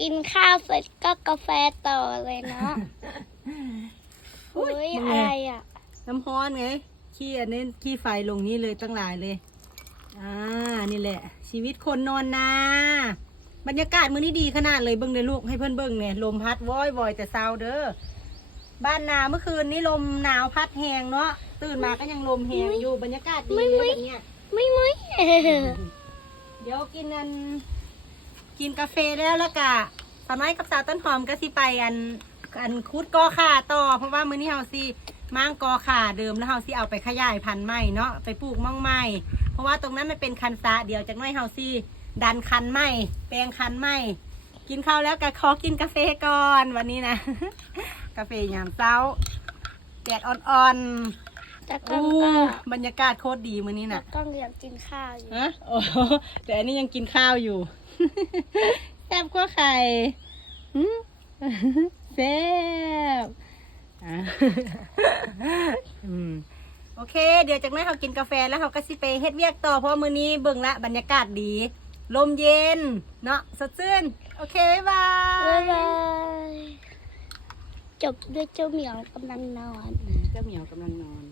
กินข้าวเสร็จก็กาแฟต่อเลยเนาะเฮ้ยอะไรอ่ะน้ำฮ้อนไงขี้อันนี้ขี้ไฟลงนี้เลยตั้งหลายเลยนี่แหละ ชีวิตคนนอนนาบรรยากาศมื้อนี้ดีขนาดเลยเบิ่งเลยลูกให้เพื่อนเบิ่งเนี่ยลมพัดวอยแต่เช้าเด้อบ้านนาเมื่อคืนนี้ลมหนาวพัดแหงเนาะตื่นมาก็ยังลมแหงอยู่บรรยากาศดีเลยแบบเนี้ยไม่เดี๋ยวกินกาแฟแล้วก็ป้าน้อยกับสาวต้นหอมก็สิไปอันคุดกอข่าต่อเพราะว่ามื้อนี้เฮาสิม้างกอข่าเดิมแล้วเฮาสิเอาไปขยายพันธุ์ใหม่เนาะไปปลูกมั่งใหม่เพราะว่าตรงนั้นมันเป็นคันซะเดี๋ยวจากน้อยเฮาสิดันคันใหม่แปลงคันใหม่กินข้าวแล้วก็ขอกินกาแฟก่อนวันนี้นะ กาแฟยามเช้าแดดอ่อนๆบรรยากาศโคตรดีมื้อนี้น่ะต้องอยากกินข้าวอยู่โอ้แต่อันนี้ยังกินข้าวอยู่ แซ่บกว่าไข่แซ่บโอเคเดี๋ยวจากนั้นเขากินกาแฟแล้วเขาก็สิไปเฮ็ดเวียกต่อเพราะมื้อนี้เบิ่งละบรรยากาศดีลมเย็นเนาะสดชื่นโอเคบ๊ายบายจบด้วยเจ้าเหมียวกำลังนอน เจ้าเหมียวกำลังนอน